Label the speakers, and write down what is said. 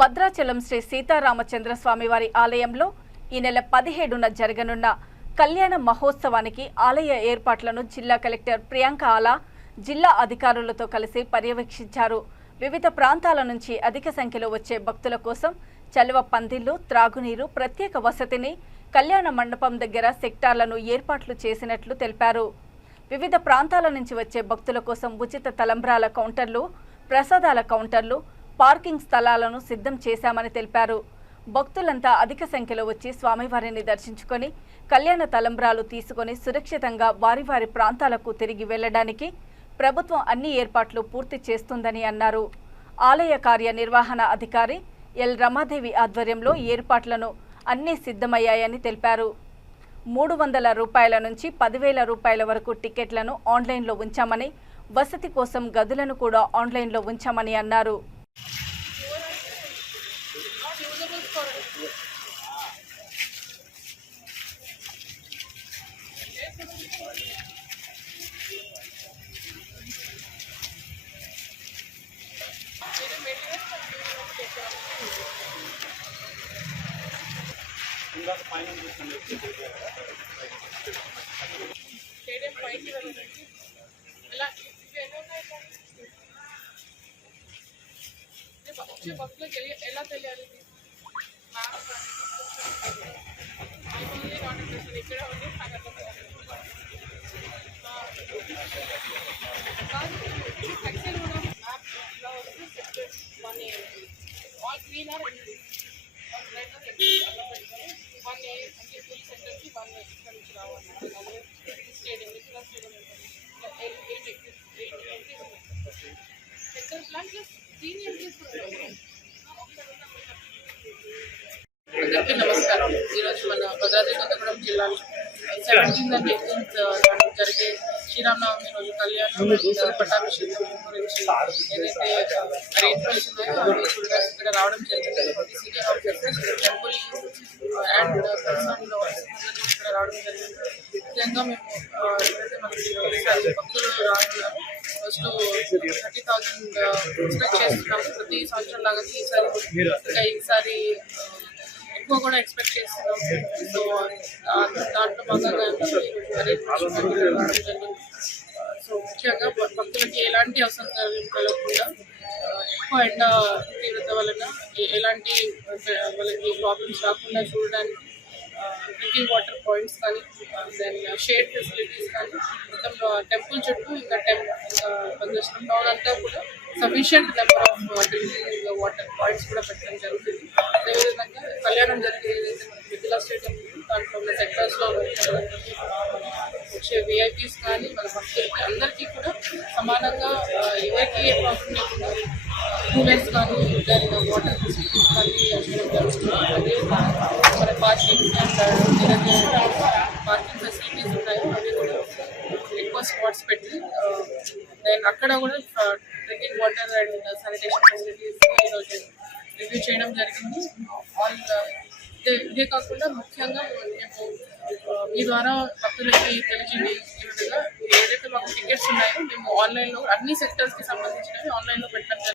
Speaker 1: భద్రాచలం శ్రీ సీతారామచంద్రస్వామి వారి ఆలయంలో ఈ నెల పదిహేడున జరగనున్న కళ్యాణ మహోత్సవానికి ఆలయ ఏర్పాట్లను జిల్లా కలెక్టర్ ప్రియాంక ఆలా జిల్లా అధికారులతో కలిసి పర్యవేక్షించారు. వివిధ ప్రాంతాల నుంచి అధిక సంఖ్యలో వచ్చే భక్తుల కోసం చలువ పందిళ్ళు త్రాగునీరు ప్రత్యేక వసతిని కళ్యాణ మండపం దగ్గర సెక్టార్లను ఏర్పాట్లు చేసినట్లు తెలిపారు. వివిధ ప్రాంతాల నుంచి వచ్చే భక్తుల కోసం ఉచిత తలంబ్రాల కౌంటర్లు ప్రసాదాల కౌంటర్లు పార్కింగ్ స్థలాలను సిద్ధం చేశామని తెలిపారు. భక్తులంతా అధిక సంఖ్యలో వచ్చి స్వామివారిని దర్శించుకొని కళ్యాణ తలంబ్రాలు తీసుకొని సురక్షితంగా వారి వారి ప్రాంతాలకు తిరిగి వెళ్ళడానికి ప్రభుత్వం అన్ని ఏర్పాట్లు పూర్తి చేస్తుందని అన్నారు. ఆలయ కార్యనిర్వహణ అధికారి ఎల్ రమాదేవి ఆధ్వర్యంలో ఏర్పాట్లను అన్నీ సిద్ధమయ్యాయని తెలిపారు. మూడు వందల రూపాయల నుంచి పదివేల రూపాయల వరకు టికెట్లను ఆన్లైన్లో ఉంచామని వసతి కోసం గదులను కూడా ఆన్లైన్లో ఉంచామని అన్నారు.
Speaker 2: ఇది బ- వచ్చే భక్తులకు ఎలి- ఎలా తెలియాలి ఇది? మ్యాప్ కానీ అయిపోయింది నోటిఫికేషన్ ఇక్కడ ఉంది అక్కడ ఉంది. ఆ, కాదు, ఇది సెక్షన్ కూడా మ్యాప్ ఇలా వస్తే section one A all green R end one red R అలా పెట్టుకొని వన్ ఏ అంటే త్రీ సెక్టర్కి వన్ ఇక్కడ నుంచి రావాలి అలాగే స్టేడియం ఇక్కడ స్టేడియం ఉంటుంది eight eight exit eight entries ఉన్నాయి సెక్టర్ ప్లాన్ ప్లస్ దీని ఎంట్రీస్ ఉంటాయి అందరికీ నమస్కారం ఈరోజు మన భద్రాద్రి కొత్తగూడెం జిల్లాలో సెవెంటీన్త్ అండ్ ఎయిటీన్త్ జరిగే శ్రీరామనవమి రోజు కళ్యాణం and పట్టాభిషేకం గురించి ఏదైతే అరేంజ్మెంట్స్ ఉన్నాయో అవి చూడడానికి ఇక్కడ రావడం జరిగింది senior officers temple and concern ఇక్కడ రావడం జరిగింది. ముఖ్యంగా మేము ఆ, ఏదైతే మనకి భక్తులు రావడం ఫస్ట్ థర్టీ థౌజండ్ ఎక్స్పెక్ట్ చేస్తున్నాము. ప్రతి సంవత్సరం లాగా ఈసారి ఇంకా ఈసారి ఎక్కువ కూడా ఎక్స్పెక్ట్ చేస్తున్నాం సో దాంట్లో భాగంగా సో ముఖ్యంగా భక్తులకి ఎలాంటి అవసరం కలగకుండా ఎక్కువ ఎండ తీవ్రత వలన ఎలాంటి వాళ్ళకి ప్రాబ్లమ్స్ రాకుండా చూడడానికి డ్రింకింగ్ వాటర్ పాయింట్స్ కానీ దెన్ షేడ్ ఫెసిలిటీస్ కానీ మొత్తం టెంపుల్ చుట్టూ ఇంకా టెంపుల్ ఇంకా భద్రాచలం టౌన్ అంతా కూడా sufficient number of drinking water points కూడా పెట్టడం జరుగుతుంది. అదేవిధంగా కళ్యాణం జరిగే ఏదైతే మిథిలా స్టేడియం దాంట్లో ఉన్న సెక్టర్స్లో వచ్చే విఐపీస్ కానీ మన భక్తులకి అందరికీ కూడా సమానంగా ఎవరికి ఏ ప్రాబ్లం లేకుండా స్టూడెంట్స్ కానీ దాని వాటర్ ఫెసిలిటీస్ జరుగుతుంది మన పార్కింగ్ అండ్ పార్కింగ్ ఫెసిలిటీస్ ఉన్నాయో అవి కూడా ఎక్కువ స్పాట్స్ పెట్టి నేను అక్కడ కూడా drinking water and sanitation facilities ఈరోజు రివ్యూ చేయడం జరిగింది. ఆల్ ఇదే ఇదే కాకుండా ముఖ్యంగా మేము మీ ద్వారా భక్తులకి తెలియజేయ ఏదైతే మాకు టికెట్స్ ఉన్నాయో మేము ఆన్లైన్లో అన్ని సెక్టర్స్కి సంబంధించినవి ఆన్లైన్లో పెట్టడం